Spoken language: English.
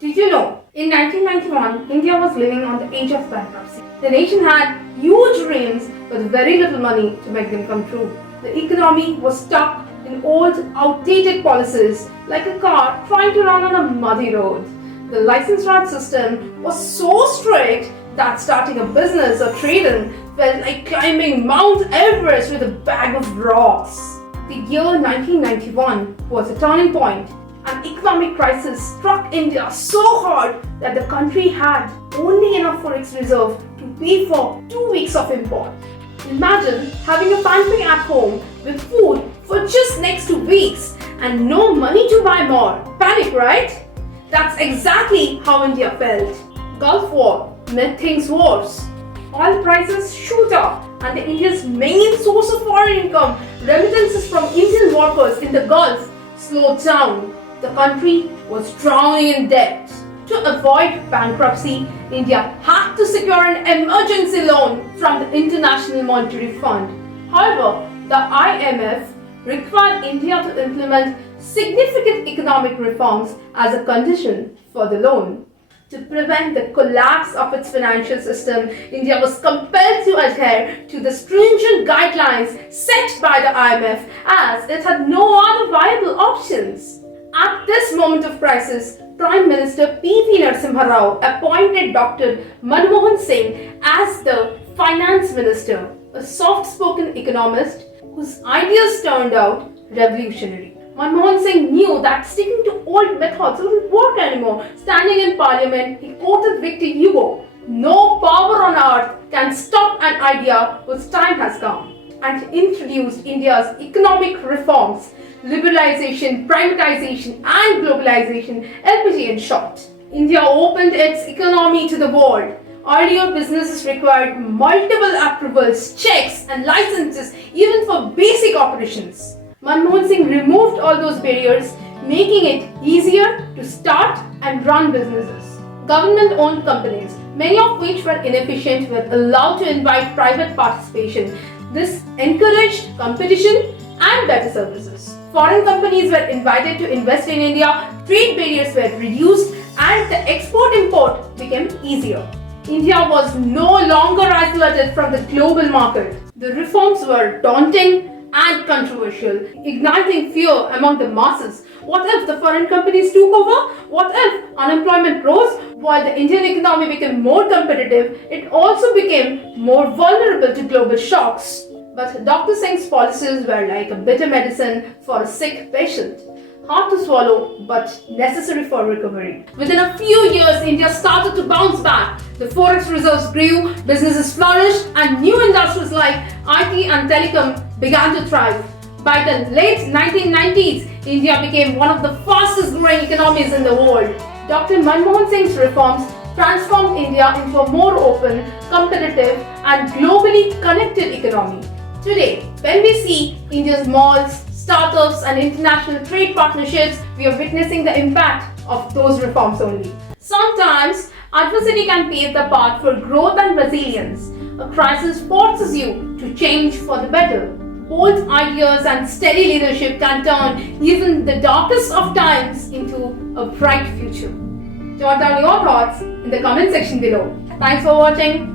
Did you know, in 1991, India was living on the edge of bankruptcy. The nation had huge dreams with very little money to make them come true. The economy was stuck in old, outdated policies like a car trying to run on a muddy road. The license rod system was so strict that starting a business or trading felt like climbing Mount Everest with a bag of rocks. The year 1991 was a turning point. An economic crisis struck India so hard that the country had only enough for its reserve to pay for 2 weeks of import. Imagine having a pantry at home with food for just next 2 weeks and no money to buy more. Panic, right? That's exactly how India felt. Gulf War made things worse. Oil prices shoot up and India's main source of foreign income, remittances from Indian workers in the Gulf, slowed down. The country was drowning in debt. To avoid bankruptcy, India had to secure an emergency loan from the International Monetary Fund. However, the IMF required India to implement significant economic reforms as a condition for the loan. To prevent the collapse of its financial system, India was compelled to adhere to the stringent guidelines set by the IMF as it had no other viable options. At this moment of crisis, Prime Minister P.V. Narasimha Rao appointed Dr. Manmohan Singh as the Finance Minister, a soft-spoken economist whose ideas turned out revolutionary. Manmohan Singh knew that sticking to old methods wouldn't work anymore. Standing in Parliament, he quoted Victor Hugo, "No power on earth can stop an idea whose time has come," and introduced India's economic reforms, liberalization, privatization and globalization, LPG in short. India opened its economy to the world. Earlier businesses required multiple approvals, checks and licenses even for basic operations. Manmohan Singh removed all those barriers, making it easier to start and run businesses. Government-owned companies, many of which were inefficient, were allowed to invite private participation. This encouraged competition and better services. Foreign companies were invited to invest in India, trade barriers were reduced, and the export-import became easier. India was no longer isolated from the global market. The reforms were daunting and controversial, igniting fear among the masses. What if the foreign companies took over? What if unemployment rose? While the Indian economy became more competitive, it also became more vulnerable to global shocks. But Dr. Singh's policies were like a bitter medicine for a sick patient. Hard to swallow, but necessary for recovery. Within a few years, India started to bounce back. The forex reserves grew, businesses flourished, and new industries like IT and telecom began to thrive. By the late 1990s, India became one of the fastest growing economies in the world. Dr. Manmohan Singh's reforms transformed India into a more open, competitive, and globally connected economy. Today, when we see India's malls, startups and international trade partnerships, we are witnessing the impact of those reforms only. Sometimes, adversity can pave the path for growth and resilience. A crisis forces you to change for the better. Bold ideas and steady leadership can turn even the darkest of times into a bright future. Jot down your thoughts in the comment section below. Thanks for watching.